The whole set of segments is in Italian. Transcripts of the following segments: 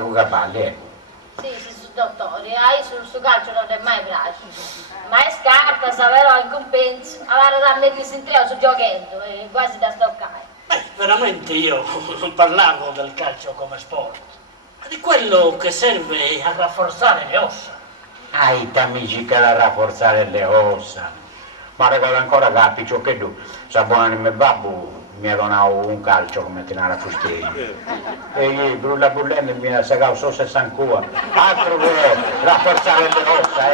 Cavalli, Sì, su dottore, sul calcio non è mai piaciuto. Ma è scarta, sa però in compenso. Allora da mettersi in trio su giocando, quasi da stoccare. Veramente io non parlavo del calcio come sport, ma di quello che serve a rafforzare le ossa. hai amici che da rafforzare le ossa. Ma ricordo ancora che a Piccioccheddu, Sabonani e babbo mi ha donato un calcio come tenere a fustiera. E io, Brulla Bullenni, mi ha sagato solo 60 cuore. Altro che rafforzare le ossa,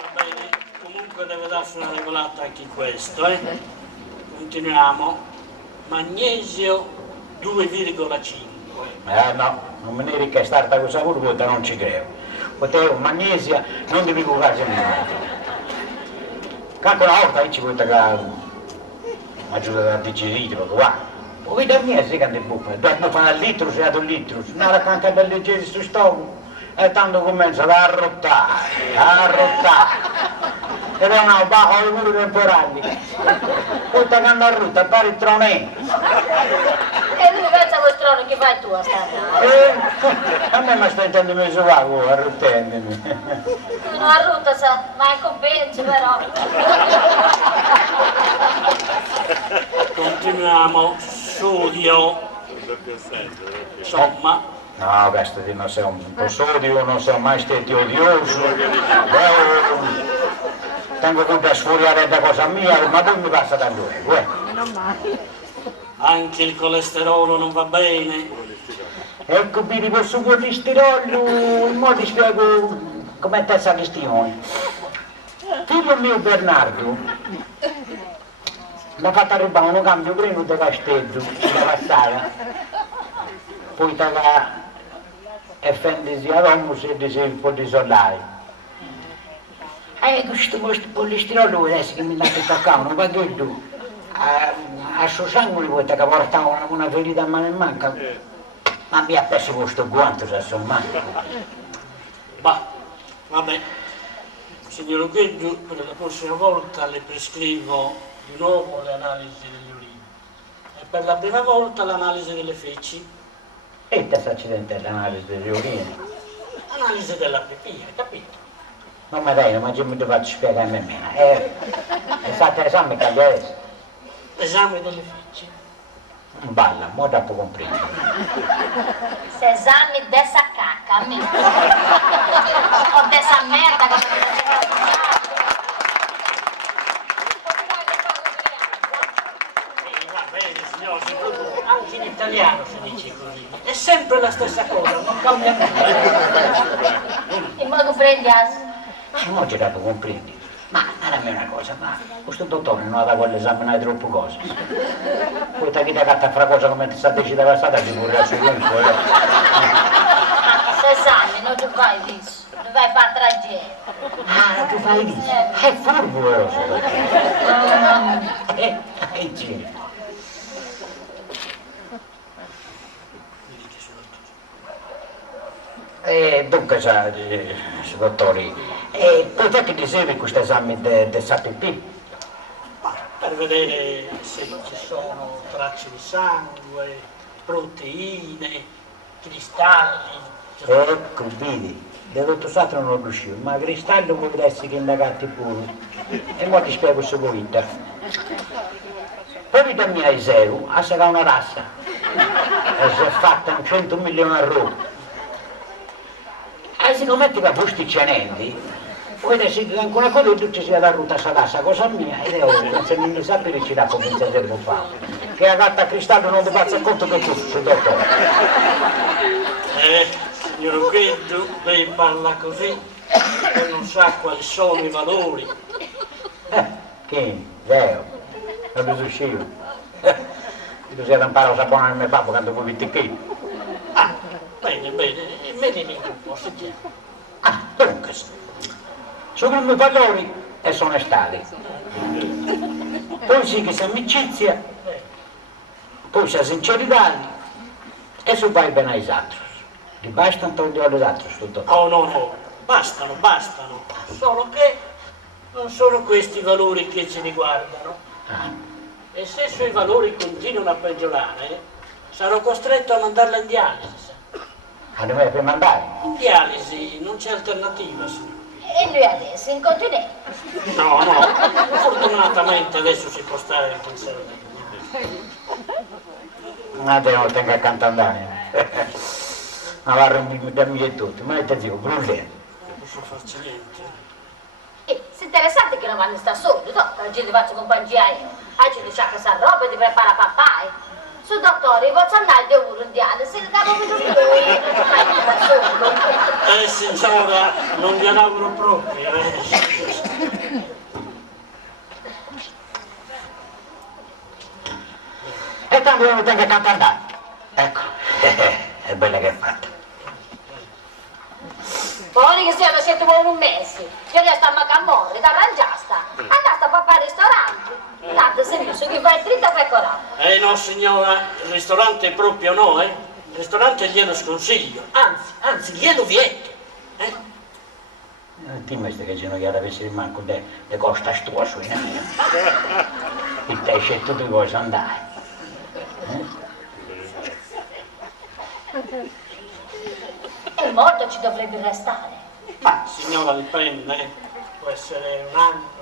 Va bene, comunque deve darsi una regolata anche in questo, Continuiamo. Magnesio 2,5. No, non me ne richiesta questa curva, non ci credo. Potevo magnesia, non devi curarsi niente. Calcola una volta ci vuoi che mi aiuta a digerire, perché qua. Poi da mia si canta il buffa, dopo fare il litro, si ha un litro, non era anche per leggere su stomaco, e tanto comincia ad arrottare, ed è una baja di muro temporali. Poi da quando arrotta, pare il tronetto. E lui pensa quel trono che fai tu a stare? A me mi sta intendendo messo vago, arrottendemi. Tu non arrutta, sa, ma è in compenso però. Continuiamo. Sodio. Insomma, No, questo di non sei un po' sodio, non sono mai stato odioso. Tengo qui a sfuriare da cosa mia, ma poi mi passa da lui. anche il colesterolo non va bene. Ecco, vedi questo colesterolo, mo ti spiego com'è questa questione. Figlio mio Bernardo mi ha fatto arrivare un cambio prima di Castello, da passare. Poi stava effendisi a Roma e dice un po' di soldati. Questo colesterolo adesso che mi date toccare, ma che tu? A suo sangue vuoi che portava una ferita a mano in manca? Ma mi ha perso questo guanto, se insomma. Ma, vabbè, signor Gueggio, per la prossima volta le prescrivo di nuovo le analisi delle urine e per la prima volta l'analisi delle feci, E questo accidente è l'analisi delle urine. analisi della pipì, hai capito? Non mi dai, ma mi devo spiegare nemmeno. Esatto, esame cambia adesso. L'esame delle feci. Balla, mo dopo comprendo. Se esami dessa cacca, a me. O dessa merda che Va bene, signor, anche in italiano si dice così. È sempre la stessa cosa, non cambia nulla. E mo comprendi as? Mo ci dopo comprendi. Ma dammi una cosa, ma questo dottore non ha da quell'esaminare troppo cose. Poi ti chiede che fra cosa come ti sta decidendo la strada, ci vorrà su comunque. Se esami non ti fai viso, ti fai fare tragedia. Ah, tu fai visto? È furbo, vero? Giro. Dunque, dottori, poi te che dicevi questo esame del SAPP? Ma per vedere se ci sono tracce di sangue, proteine, cristalli. Ecco, vedi, del dottor Satro non riuscivo, ma Cristallo potresti che indagati pure. E ora ti spiego questo poeta. Poi vita mia è zero, ha sagato una razza. E si è fatta un 100 milioni a Roma. E siccome ti va posticcianenti, poi adesso che ancora cosa tutti si va da ruta a cosa mia, ed è ora, se non mi sapere ci dà come senza tempo fa. Che la gatta a Cristallo non ti faccia conto che tu sei dottore. Signor Guedo, lei parla così e non sa quali sono i valori. Che? Vero? Non mi uscivo. Tu sei imparato a sapone nel mio babbo quando vuoi vitti Ah, bene, venimi in gruppo, sentiamo. Ah, dunque, sono i miei valori e sono stati. Poi sì che c'è amicizia, poi c'è sincerità e se vai bene ai altri. Ti bastano togliere agli altri, tutto. Oh no, bastano, solo che non sono questi i valori che ci riguardano. Ah, E se i suoi valori continuano a peggiorare, sarò costretto a mandarla in dialisi. A dove per mandare? In dialisi non c'è alternativa, signor. E lui adesso in continente. No, no, fortunatamente adesso si può stare in conservativo. Ma te non tengo accanto a andare. Ma guarda, dammi e tutto, ma te dico, Brulè. Non posso farci niente. È interessante che non vanno sta solo, no? Oggi ti faccio compagnia io. Oggi ti sciacca sta roba e ti prepara papà. Su dottore, posso andare da uno in dialisi, se devo vedere lui, non fai da solo. Signora, non gliela auguro proprio. E tanto non tengo accanto a andare. Ecco, è bella che è fatta. Poi che siamo scelti per un mese, che resta a Macamore, da Rangiasta, andaste a papà al ristorante. Tanto se io su chi fai dritta fai coraggio. No signora, il ristorante proprio no, Il ristorante glielo sconsiglio, anzi glielo vieto. Non ti metti che ginocchiata avessi rimanco le costa stuoso in aria. Il te hai scelto tu vuoi andare. E molto ci dovrebbe restare. Ma signora dipende, può essere un anno,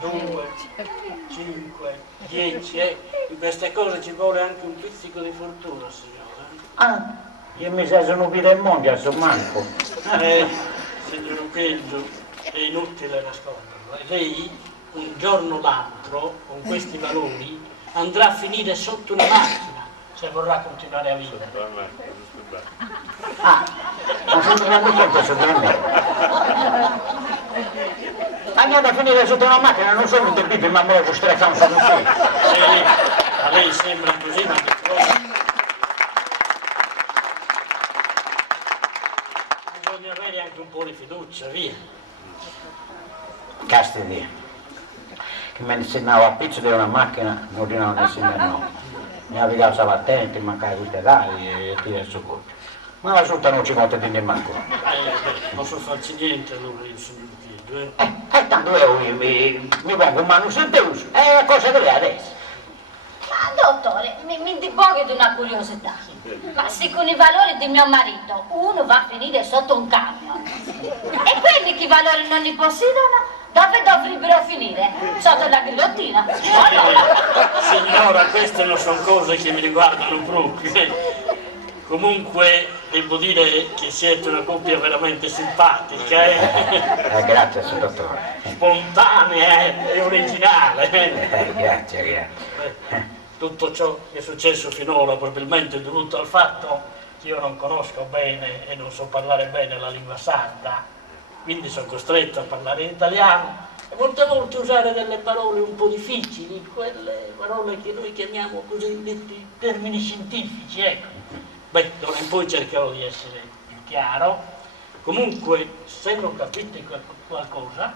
2, 5, 10, in queste cose ci vuole anche un pizzico di fortuna, signora. Ah, io mi sei snupito il mondo a manco. Signor Lucchillo, è inutile nasconderlo. Lei, un giorno o l'altro, con questi valori, andrà a finire sotto una macchina se vorrà continuare a vivere. Ah, ma sono grande tempo sotto di me. Andiamo a finire sotto una macchina, non sono un debito, ma me lo costretto a un saluto. A lei sembra così, ma di fronte bisogna avere anche un po' di fiducia, via. Casti via. Che mi insegnavo a pizzo di una macchina, non di non insegnare no. Mi aveva stava attenti, mancava queste dai e tira su colpo. Ma la sutta non ci conta di manco. Posso farci niente allora io, signor Lucchillo, Tanto io mi pongo in mano sul Deus, è una cosa che lei adesso. Ma dottore, mi diboghi di una curiosità. Ma se con i valori di mio marito uno va a finire sotto un camion, e quelli che i valori non li possiedono, dove dovrebbero finire? Sotto la ghigliottina? No, no. Signora, queste non sono cose che mi riguardano proprio. Comunque devo dire che siete una coppia veramente simpatica, Grazie, signor dottore. spontanea e originale. Grazie. Tutto ciò che è successo finora probabilmente è dovuto al fatto che io non conosco bene e non so parlare bene la lingua sarda, quindi sono costretto a parlare in italiano e molte volte usare delle parole un po' difficili, quelle parole che noi chiamiamo cosiddetti termini scientifici, ecco. Beh, d'ora in poi cercherò di essere più chiaro. Comunque, se non capite qualcosa,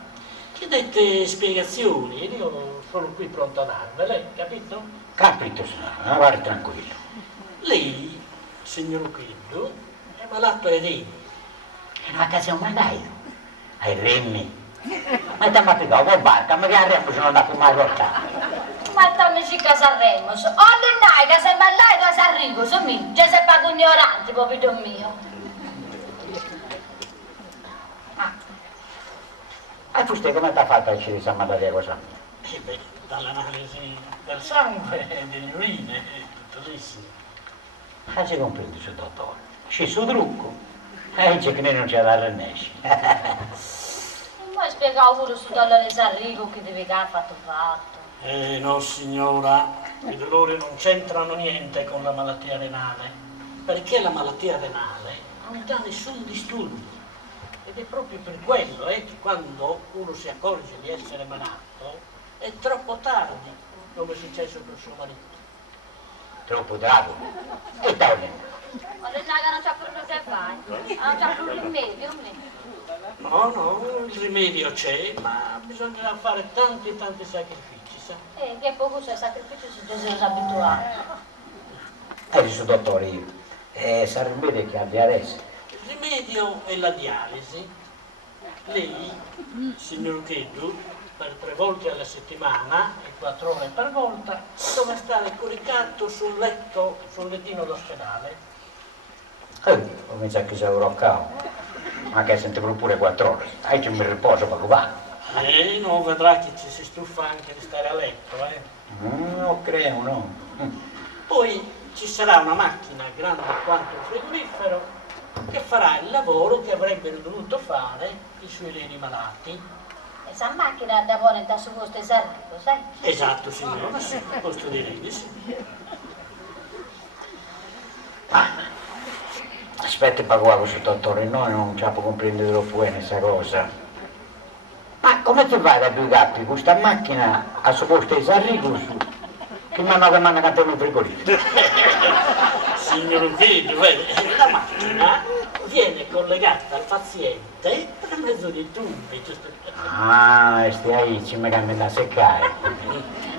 chiedete spiegazioni e io sono qui pronto a darvele, capito? Capito, signora, guardi tranquillo. Lei, signor Lucchillo, è malato ai reni. Ma che sei un malaio? Ai remi. Ma te mi ha piccato con barca, ma che a Remo sono andato mai portato. Ma dammi a Sanremo, ogni night che sei malato a Sanremo, su me, già sei pago ignorante, povero mio. E tu stai come ti ha fatto a uscire questa malaria cosa? Beh, dall'analisi del sangue e delle urine, tutto lì sì. Ma si comprende, signor dottore? C'è il suo trucco. Dice che non c'è da rennesci. Non mi hai spiegato pure su dalla Sanremo che deve che ha fatto. No signora, i dolori non c'entrano niente con la malattia renale, perché la malattia renale non dà nessun disturbo. Ed è proprio per quello che quando uno si accorge di essere malato è troppo tardi, come è successo con suo marito. Troppo tardi. E torna. Ma Renaga non c'ha più nulla che fare, non c'ha più rimedio. No, il rimedio c'è, ma bisognerà fare tanti sacrifici, sa? Che poco c'è sacrificio se tu sei abituato. Signor dottore, sarebbe che abbia adesso. Il rimedio è la dialisi. Lei, signor Lucchillo, per 3 volte alla settimana, e 4 ore per volta, dove stare coricato sul letto, sul lettino d'ospedale. Mi sa che sei eurocao, ma che sentivo pure 4 ore, ci mi riposo per va. E non vedrà che ci si stufa anche di stare a letto, Non credo, no. Poi ci sarà una macchina grande quanto un frigorifero che farà il lavoro che avrebbero dovuto fare i suoi reni malati. Esa macchina da buona da su questo esarrico, sai? Esatto, signora, sì, a posto di reni, sì. Aspetti per qua questo dottore, noi non ci possiamo comprendere troppo bene questa cosa. Ma come ti vai da due gatti? Questa macchina ha supposto esarrico che mi hanno cantato il frigorifero. Signor Figlio, vede, la macchina viene collegata al paziente per mezzo di tubi. Ah, stai ci mi cambiano da seccare.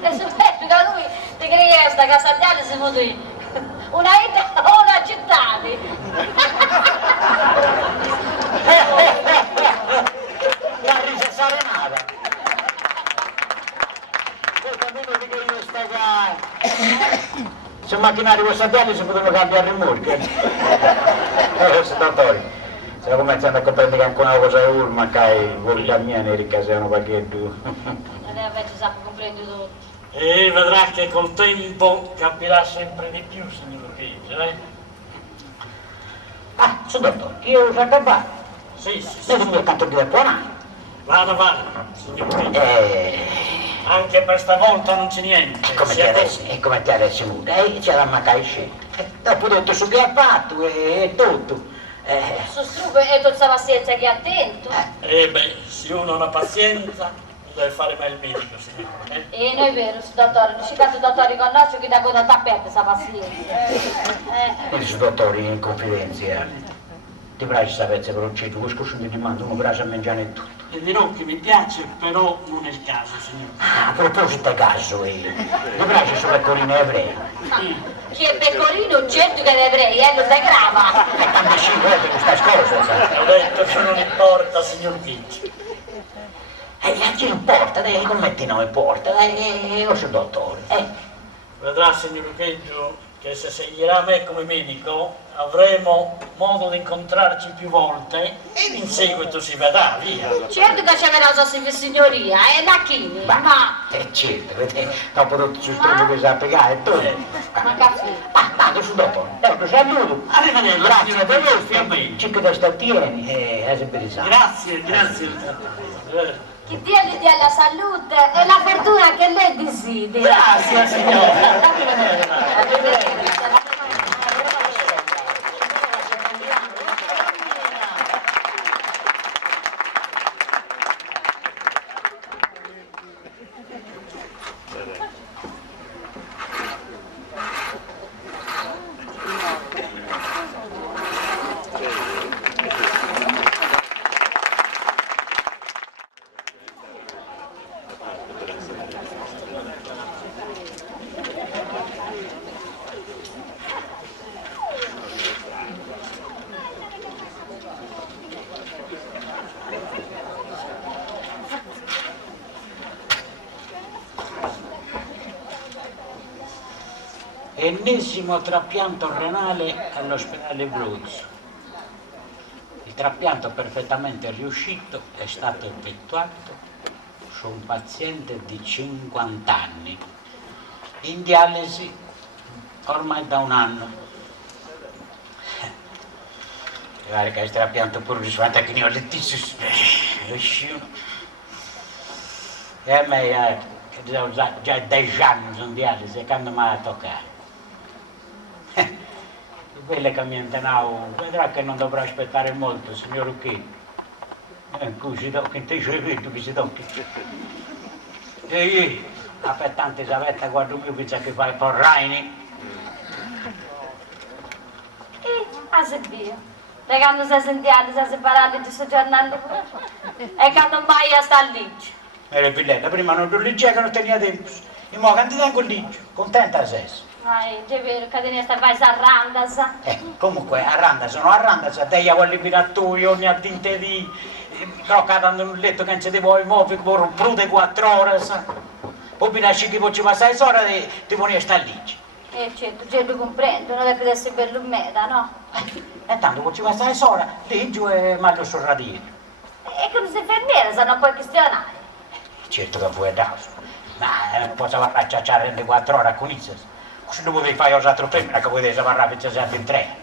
E su che lui ti crede sta casa piana siamo tu. Una ita o una città. La risa sarenata. Questo almeno dico io sta qua. Se macchinari questa piana si potevano cambiare il rimorchio. Dottori, stiamo cominciando a comprendere che anche una cosa è urma, che vuole la mia ne ricaseano qualche più. E lei invece sa comprendere tutto. E vedrà che col tempo capirà sempre di più, signor Figlio, Su dottore, io lo so accabbare. Sì, sì, Devo sì. mi accanto di telefonare. Vada, signor Figlio. Anche per stavolta non c'è niente. E come ti adesso muta? C'è la macaisce. Dopo tutto su che ha fatto e tutto. Su strugo e tutta la pazienza che è attento. Se uno ha pazienza, deve fare mai il medico, signore. E non è vero, su dottore, non ci cazzo dottore con noi, che da cosa ti perde questa pazienza. Quindi su dottori in confidenza. Ti piace sapere per un cito, questo mi dimanda, uno piace a mangiare tutto. Le dirò che mi piace, però non è il caso, signore. A proposito di caso, mi piace su pecorino ebrei. Chi è pecorino, certo che è ebrei, lo sai grava. E quando ci vede questa cosa, sai? Ho detto che non importa, signor Figlio. A chi importa, dai, come ti non importa, io sono dottore, Vedrà, signor Figlio, che se sceglierà me come medico avremo modo di incontrarci più volte e in seguito si vedrà, via. Certo che c'è la sua signoria, è da chi? Ma... certo, perché dopo tutto il sistema che sa piegare, tu. Ma caffè. Tanto su dottore, lo saluto. Arrivederci, Grazie, signor per Figlio, voi, stia bene. Cinque testa tieni e sempre di sangue. Grazie del trattato. Chi tiene dia la salute e la fortuna che lei desidera. Grazie, signore. Ennesimo trapianto renale all'ospedale Bruce. Il trapianto perfettamente riuscito è stato effettuato su un paziente di 50 anni, in dialisi ormai da 1 anno. Guarda che il trapianto pure risvanta che ne ho lettissimo. E a me già 10 anni sono in dialisi, quando mi ha toccato. Quelle che mi antenavo, vedrà che non dovrà aspettare molto, signor Lucchini. Così che ti vedo, che si tocca. E io, aspettante Isabetta, guardo mio pizza che fai con Raini. E a Dio. E quando si è sentito, si è separato di soggiornando e quando mai sta lì. E le pillelle, prima non lo leggevo che non tenia tempo. E mo' quanti tempo lì, contenta a sesso. È vero che te ne stai vai a Randasa. Comunque, a Randa, sono a Randa, se te io voglio dire tu, io ne ho tinte di... Croccata nel letto che non si ti vuoi muovere, vorrò prude 4 ore, sa. Poi mi lasci che poi ci passa le ore e ti vuoi stare lì. Certo, lo comprendo, non deve essere per l'umeda, no? E tanto poi ci passa le ore, lì giù e mangio sul radiere. E come se infermiera sanno poi questionare. Certo che vuoi da ma posso fare a ciacciare 4 ore a Cunizia. Se non potevi fare cosa troppo femmina che potevi parlare per sempre in 3.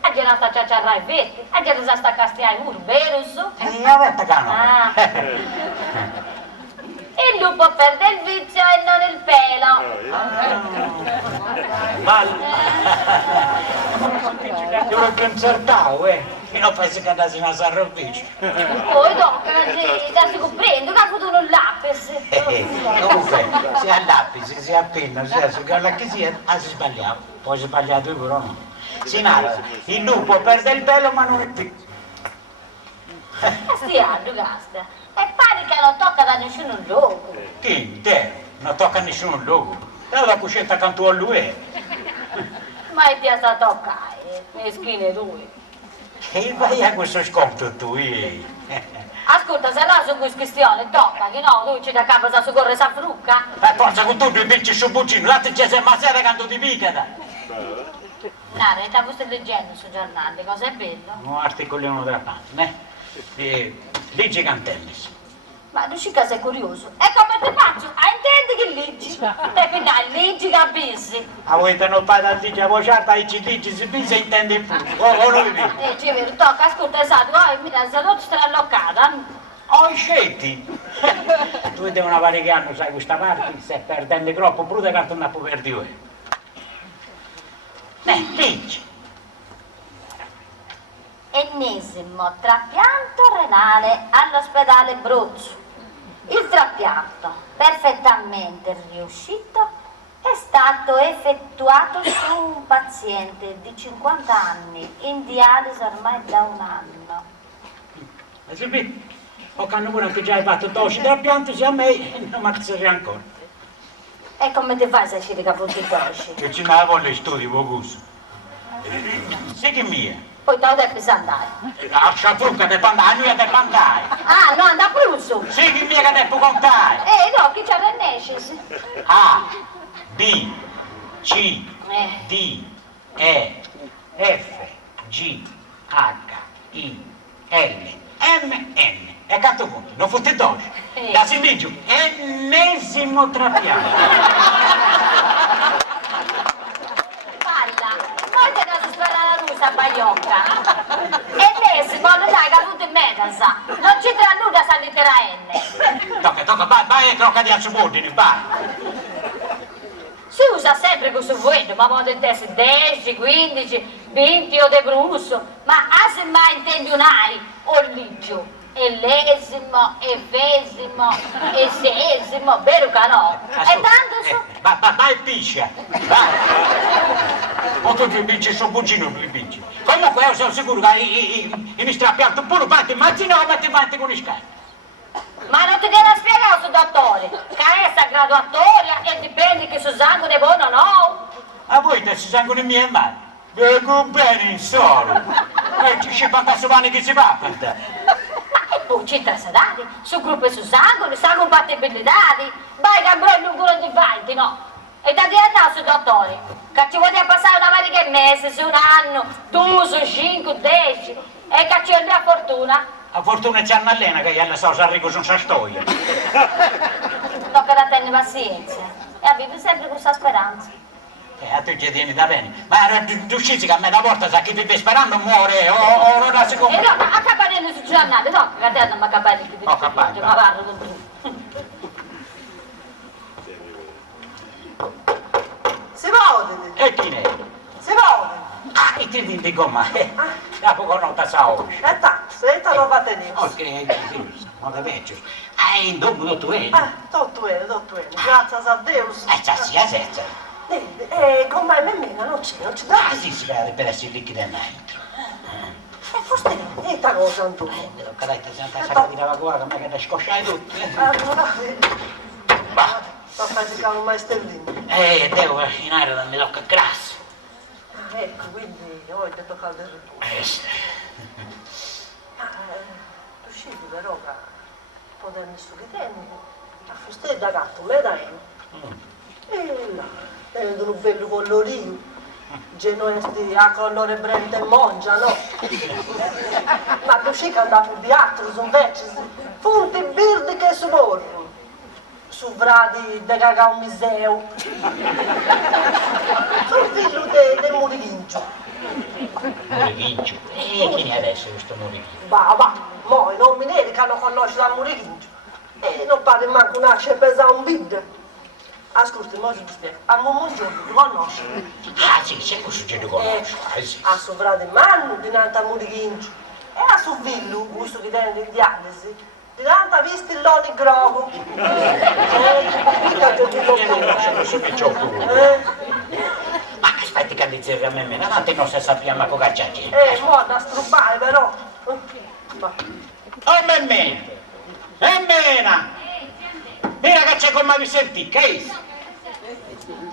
A gente non sta ciacciarrai vette, a gente non sta castiai pure, vero su? Avete che no? Ah. Il lupo perde il vizio e non il pelo. Ma io l'ho concertato, e non penso che andasse a sarrovici. Poi dopo, da si comprendo che ha avuto un lapis. Comunque, sia a lapis, sia a penna, sia su che sia, si sbagliava. Poi si sbagliato io però no. Si narra, il lupo perde il pelo ma non il vizio. Stiando, gasta. E pare che non tocca da nessuno luogo. Chi? Te? Non tocca a nessuno luogo. Te la cuscetta accanto a lui. Ma ti sta a toccare, le schine lui. E vai a questo sconto tu, Ascolta, se no su questa questione tocca, che no, tu ci da capo sa su corre sa frucca. Forza con tu due bici su bucino, l'altro c'è se ma sera quando ti picata. Nara, stavo leggendo su giornale, cosa è bello? Un articoliano della panza, Lì Gigantellis. Ma tu ci sei curioso. E come ti faccio? A intendi che leggi? E finale, leggi capisci. A voi te non fai da digere a vociata e ci dici si pisa e intendi il pure. O non vedi? Ci vedo, tocca, ascolta, esatto, mi da salute stralloccata. Oh, scetti! Tu vedi una pare che anno, sai, questa parte, se perdendo troppo, pure che non può perdere. Leggi. Ennesimo trapianto renale all'ospedale Bruzzo. Il trapianto, perfettamente riuscito, è stato effettuato su un paziente di 50 anni, in dialisi ormai da un anno. Ma si vede? O che hanno pure che già hai fatto 12 trapianti, sia a me, non mi serve ancora. E come ti fai se ci dica punti 12? Che ci ne voglio studi, Bogus. Sì che mia. Poi te lo devi andare. Lascia frucca del pandai, lui è del pandai. Ah, no, anda Bruzzo. Sì che mia che devo contare. No, chi c'è Renescis? A, B, C, Eh. D, E, F, G, H, I, L, M, N. E quanto punti? Non fotte 12. Da Simigio, ennesimo trapianto. Parla, poi te ne sparare la luce a Baiocca. Ennesimo, non dai, che ha avuto in metasa. Non ci tra nulla sa lettera N. Tocca, vai e trocca di subordini, vai. Si usa sempre questo vuoto, ma può essere 10, 15, 20 o de Brusso, ma se mai intendi un'ari o ligio. Ellesimo, evesimo, esesimo, vero che no? E tanto su... Vai e piscia, vai. O tu ti vinci su buggino, mi vinci. Comunque io sono sicuro che mi strappiato pure parte mazzino e metti avanti con i scatti. Ma non ti viene a spiegare su dottore, che è sta graduatoria e dipende che su sangue è buono o no? A voi te si sanguino i miei mani. Vengo bene in solo. E ci scippata su mani che si va per te. E poi ci trasdati, su gruppo su sangue compatibilità, vai che avrò lungo di vanti, no? E da chi andare su dottore? Che ci vuoi passare una manica e mese, su un anno, 2, su 5, 10, e che ci è a fortuna? A fortuna c'è un'allena che io la so Sarrico su sa storia. Tocca da tenere pazienza e avvivi sempre questa speranza. A te ci tieni da bene. Ma tu scizi che a me da volta sa chi ti stai sperando muore o non la seconda. E no, a caparello sul giornale, no, che te non mi caparello che ti Ho capito. dico, ma parlo con tu. Si vode, E chi ne è? si vode. Ah, e ti dico gomma. Dopo con nota sa oggi. E se te lo va a tenere. Ok, sì, ma da vecchio. In dopo tu è. Dottore, grazie a Dio. Sì, a sezza. Con me nemmeno non ci Ah, dà. sì, per essere liquida dentro. E forse è sta cosa, Antonio. Cadete, senta, sa che ti dava qua, che a me che ti scosciai tutti. Allora, Va, Ma praticare un maestellino. Devo in aria mi tocca grasso. Ah, ecco, quindi oggi tocca al del Sì. Ma tu scegli però che potermi studiare a fustare da gatto, me da E là, è un bello colorino. Genoesti a colore brente e mongia, no? Ma tu scegli che andava più di altro, sono vecchi, punti verdi che suborno. Su vradi de caga un museo. Sono figlio del Murighincio. Murighincio. E chi è adesso questo Murighincio? Va, mo i nomi neri che hanno conosciuto al Murighincio. E non pare manco una cepesa un bid. Ascolti, mo ti spiego. A Momongiorno ti conosci? Ah sì, sei questo che lo conosco. Sì. A suo frate Mannu dinanzi al Murighincio. E a suo figlio, questo che tiene in dialisi, dinanzi a Vistilloni Grogo. Mica ti dico Questo che c'ho pure. Ma aspetti che dice a me, tanto non si sappiamo cosa c'è. Mo da strubare però. Ma, Oh memmena! Memmena! Mira che c'è come mi senti, che è isso?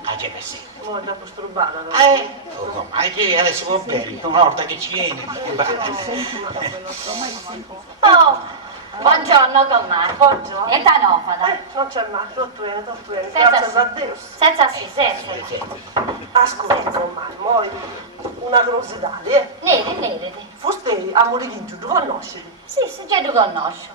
Ah, c'è che sì. mo da strubare però. Oh, ma che adesso va bene, una volta che ci vieni, che basta. Oh, buongiorno comare. Buongiorno. E tanofada. Non c'è mai, tutto bene, Senza grazie a Dio. Senza sì, senza. Ascolta, ormai, mo una curiosità, Neri. Fusteri a Murighincio, tu conosci? Sì, già tu conosco.